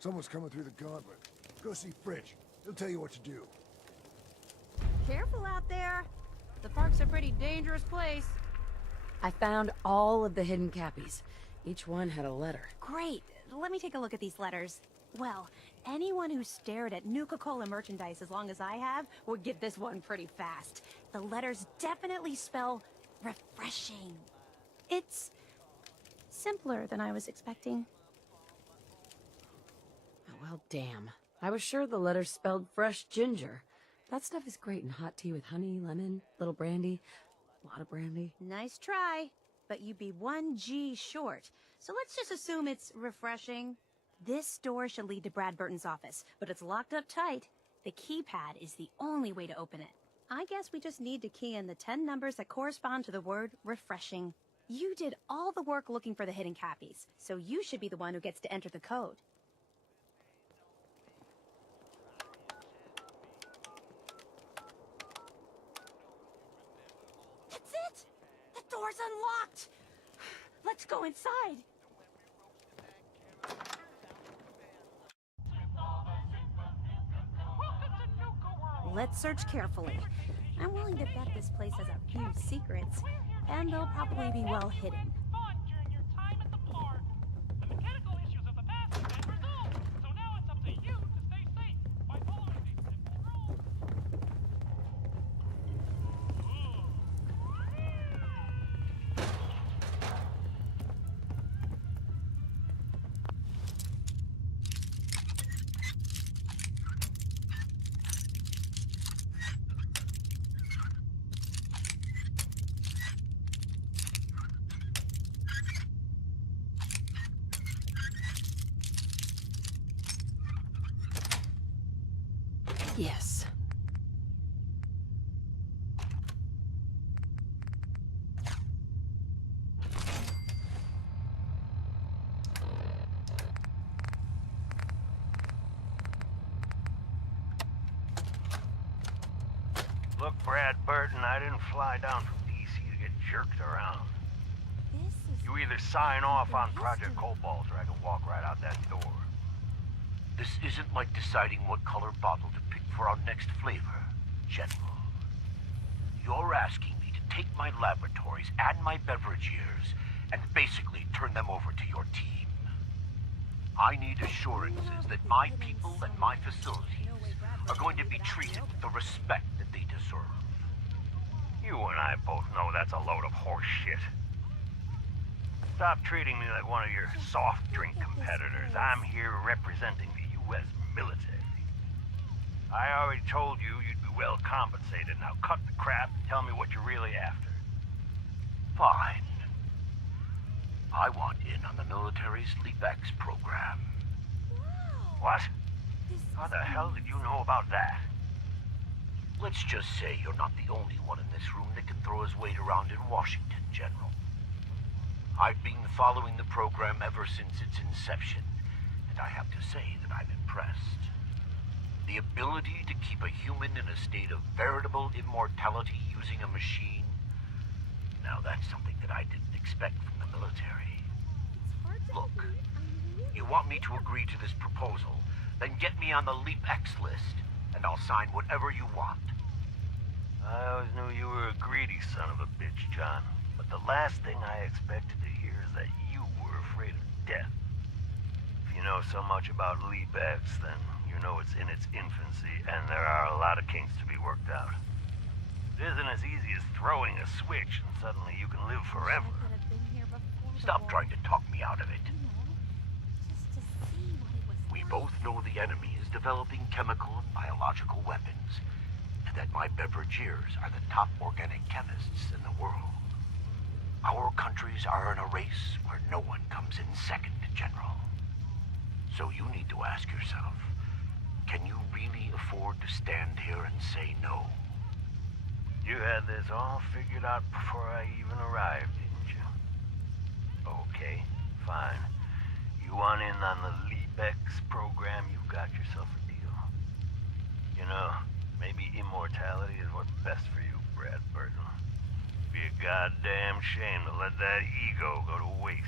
Someone's coming through the gauntlet. Go see Fritch. He'll tell you what to do. Careful out there. The park's a pretty dangerous place. I found all of the hidden Cappies. Each one had a letter. Great. Let me take a look at these letters. Well, anyone who stared at Nuka-Cola merchandise as long as I have would get this one pretty fast. The letters definitely spell refreshing. It's simpler than I was expecting. Oh, well, damn. I was sure the letters spelled fresh ginger. That stuff is great in hot tea with honey, lemon, little brandy, a lot of brandy. Nice try, but you'd be 1 G short. So let's just assume it's refreshing. This door should lead to Brad Burton's office, but it's locked up tight. The keypad is the only way to open it. I guess we just need to key in the 10 numbers that correspond to the word refreshing. You did all the work looking for the hidden Cappies, so you should be the one who gets to enter the code. That's it! The door's unlocked! Let's go inside! Let's search carefully. I'm willing to bet this place has a few secrets, and they'll probably be well hidden. Yes. Look, Brad Burton, I didn't fly down from DC to get jerked around. You either sign off on Project Cobalt or I can walk right out that door. This isn't like deciding what color bottle to pick for our next flavor, General. You're asking me to take my laboratories and my beverage years and basically turn them over to your team. I need assurances that my people and my facilities are going to be treated with the respect that they deserve. You and I both know that's a load of horse shit. Stop treating me like one of your soft drink competitors. I'm here representing the U.S. military. I already told you you'd be well compensated. Now cut the crap and tell me what you're really after. Fine. I want in on the military's LeapX program. What? How the hell did you know about that? Let's just say you're not the only one in this room that can throw his weight around in Washington, General. I've been following the program ever since its inception, and I have to say that I'm impressed. The ability to keep a human in a state of veritable immortality using a machine, now that's something that I didn't expect from the military. Look, you want me to agree to this proposal, then get me on the LeapX list, and I'll sign whatever you want. I always knew you were a greedy son of a bitch, John. But the last thing I expected to hear is that you were afraid of death. If you know so much about LeapX, then you know it's in its infancy, and there are a lot of kinks to be worked out. It isn't as easy as throwing a switch and suddenly you can live forever. Stop trying to talk me out of it. We both know the enemy is developing chemical and biological weapons, and that my beverageers are the top organic chemists in the world. Our countries are in a race where no one comes in second, General. So you need to ask yourself, can you really afford to stand here and say no? You had this all figured out before I even arrived, didn't you? Okay, fine. You want in on the LeapX program, you got yourself a deal. You know, maybe immortality is what's best for you, Brad Burton. Be a goddamn shame to let that ego go to waste.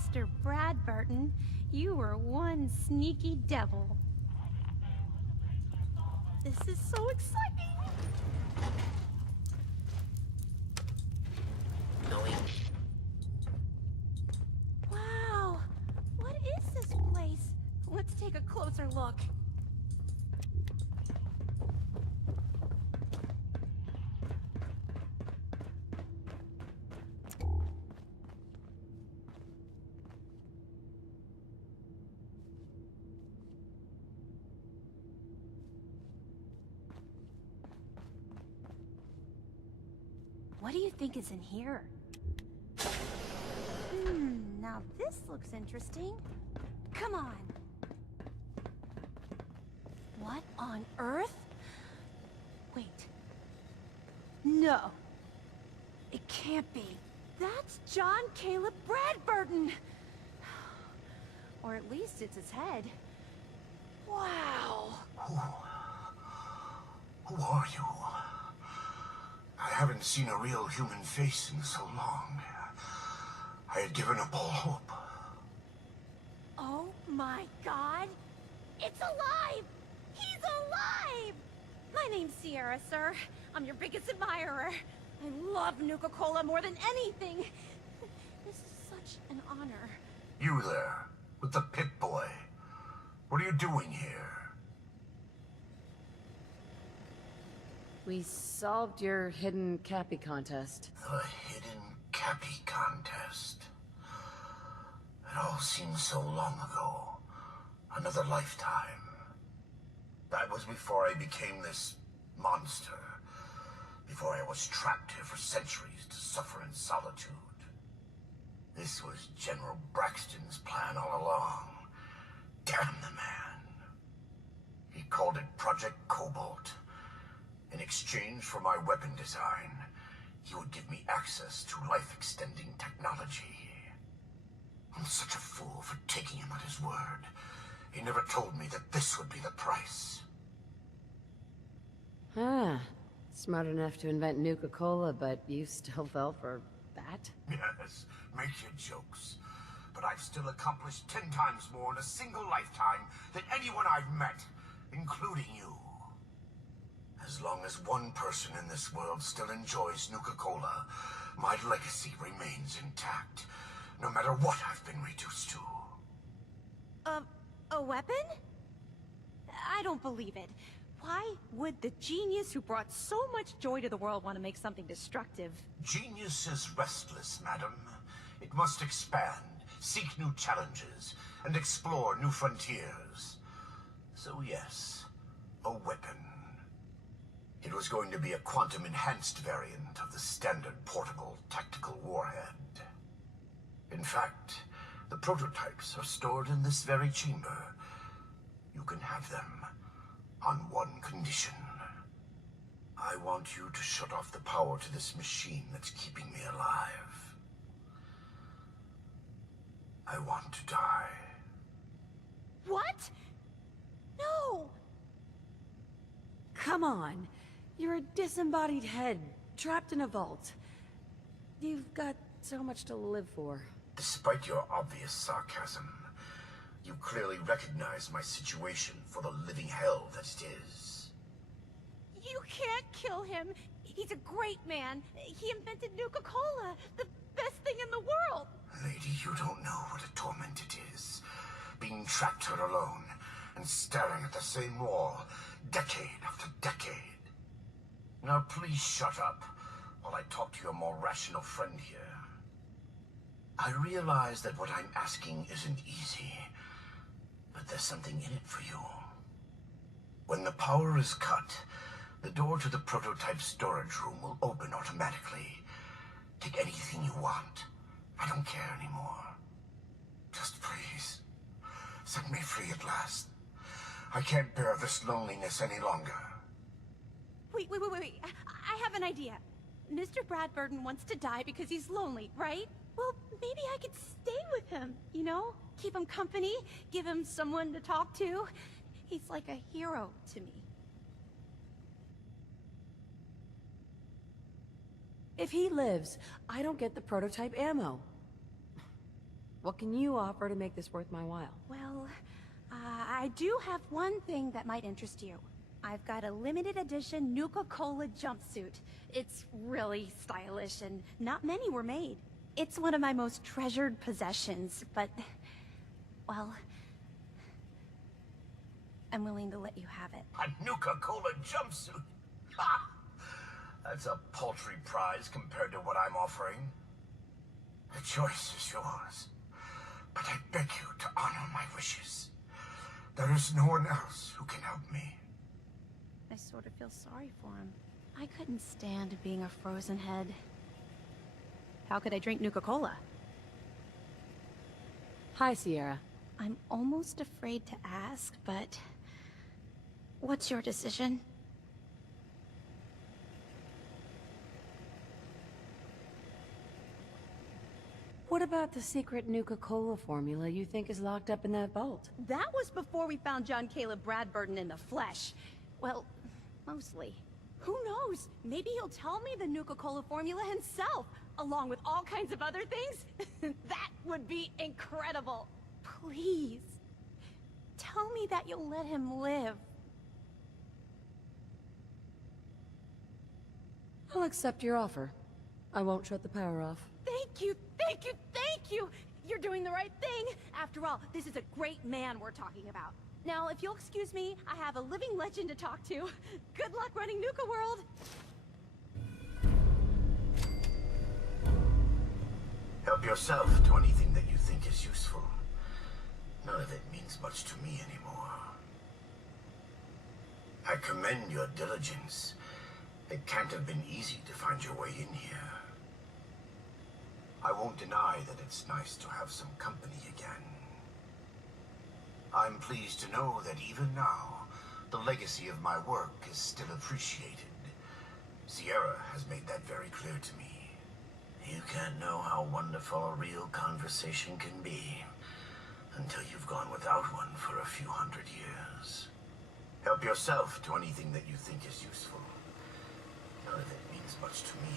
Mr. Bradburton. You were one sneaky devil. This is so exciting! Wow! What is this place? Let's take a closer look. What do you think is in here? Now this looks interesting. Come on. What on earth? Wait. No. It can't be. That's John Caleb Bradburton. Or at least it's his head. Wow. Who are you? I haven't seen a real human face in so long. I had given up all hope. Oh my god! It's alive! He's alive! My name's Sierra, sir. I'm your biggest admirer. I love Nuka-Cola more than anything. This is such an honor. You there, with the pit boy. What are you doing here? We solved your hidden Cappy contest. The hidden Cappy contest. It all seems so long ago. Another lifetime. That was before I became this monster. Before I was trapped here for centuries to suffer in solitude. This was General Braxton's plan all along. Damn the man. He called it Project Cobalt. In exchange for my weapon design, he would give me access to life-extending technology. I'm such a fool for taking him at his word. He never told me that this would be the price. Ah, smart enough to invent Nuka-Cola, but you still fell for that? Yes, make your jokes. But I've still accomplished 10 times more in a single lifetime than anyone I've met, including you. As long as one person in this world still enjoys Nuka-Cola, my legacy remains intact, no matter what I've been reduced to. A weapon? I don't believe it. Why would the genius who brought so much joy to the world want to make something destructive? Genius is restless, madam. It must expand, seek new challenges, and explore new frontiers. So yes, a weapon. It was going to be a quantum-enhanced variant of the standard portable tactical warhead. In fact, the prototypes are stored in this very chamber. You can have them on one condition. I want you to shut off the power to this machine that's keeping me alive. I want to die. What? No! Come on. You're a disembodied head, trapped in a vault. You've got so much to live for. Despite your obvious sarcasm, you clearly recognize my situation for the living hell that it is. You can't kill him. He's a great man. He invented Nuka-Cola, the best thing in the world. Lady, you don't know what a torment it is. Being trapped here alone and staring at the same wall, decade after decade. Now please shut up while I talk to your more rational friend here. I realize that what I'm asking isn't easy, but there's something in it for you. When the power is cut, the door to the prototype storage room will open automatically. Take anything you want. I don't care anymore. Just please, set me free at last. I can't bear this loneliness any longer. Wait. I have an idea. Mr. Bradburton wants to die because he's lonely, right? Well, maybe I could stay with him, you know? Keep him company, give him someone to talk to. He's like a hero to me. If he lives, I don't get the prototype ammo. What can you offer to make this worth my while? Well, I do have one thing that might interest you. I've got a limited edition Nuka-Cola jumpsuit. It's really stylish and not many were made. It's one of my most treasured possessions, but, well, I'm willing to let you have it. A Nuka-Cola jumpsuit? Ha! That's a paltry prize compared to what I'm offering. The choice is yours. But I beg you to honor my wishes. There is no one else who can help me. I sort of feel sorry for him. I couldn't stand being a frozen head. How could I drink Nuka-Cola? Hi, Sierra. I'm almost afraid to ask, but... what's your decision? What about the secret Nuka-Cola formula you think is locked up in that vault? That was before we found John Caleb Bradburton in the flesh. Well, mostly. Who knows? Maybe he'll tell me the Nuka-Cola formula himself, along with all kinds of other things. That would be incredible. Please. Tell me that you'll let him live. I'll accept your offer. I won't shut the power off. Thank you, thank you, thank you! You're doing the right thing! After all, this is a great man we're talking about. Now, if you'll excuse me, I have a living legend to talk to. Good luck running Nuka World! Help yourself to anything that you think is useful. None of it means much to me anymore. I commend your diligence. It can't have been easy to find your way in here. I won't deny that it's nice to have some company again. I'm pleased to know that even now, the legacy of my work is still appreciated. Sierra has made that very clear to me. You can't know how wonderful a real conversation can be until you've gone without one for a few hundred years. Help yourself to anything that you think is useful. None of it means much to me.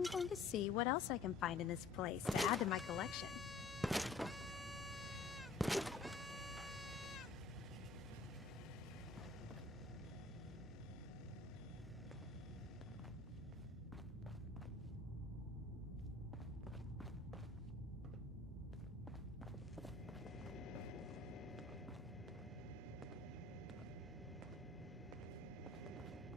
I'm going to see what else I can find in this place to add to my collection.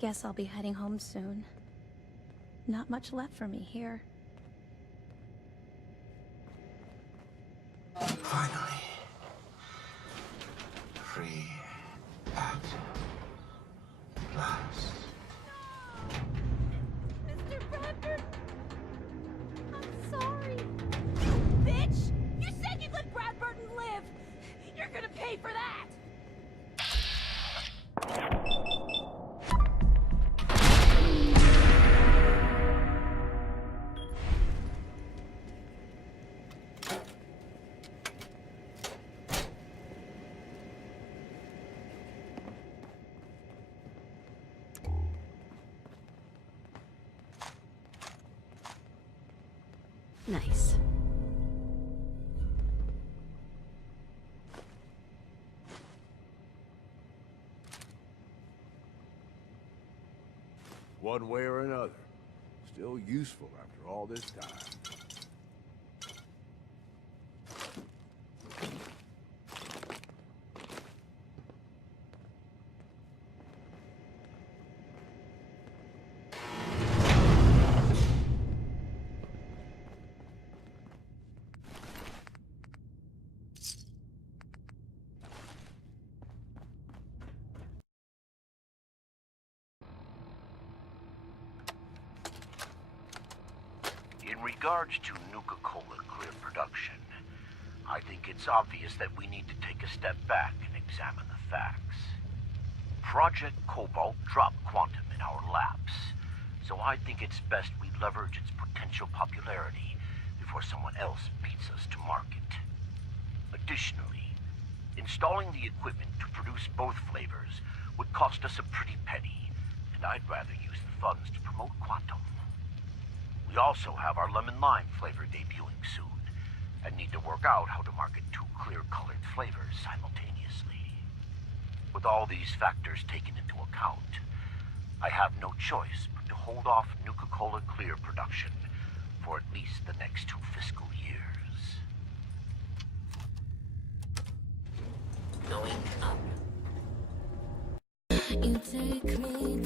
Guess I'll be heading home soon. Not much left for me here. Finally. Free at last. Mr. Bradford! I'm sorry. You bitch! You said you'd let Brad Burton live! You're gonna pay for that! Nice. One way or another. Still useful after all this time. In regards to Nuka-Cola clear production, I think it's obvious that we need to take a step back and examine the facts. Project Cobalt dropped quantum in our laps, so I think it's best we leverage its potential popularity before someone else beats us to market. Additionally, installing the equipment to produce both flavors would cost us a pretty penny, and I'd rather use the funds to promote quantum. We also have our lemon-lime flavor debuting soon, and need to work out how to market two clear-colored flavors simultaneously. With all these factors taken into account, I have no choice but to hold off Nuka-Cola Clear production for at least the next 2 fiscal years. Going up. You take me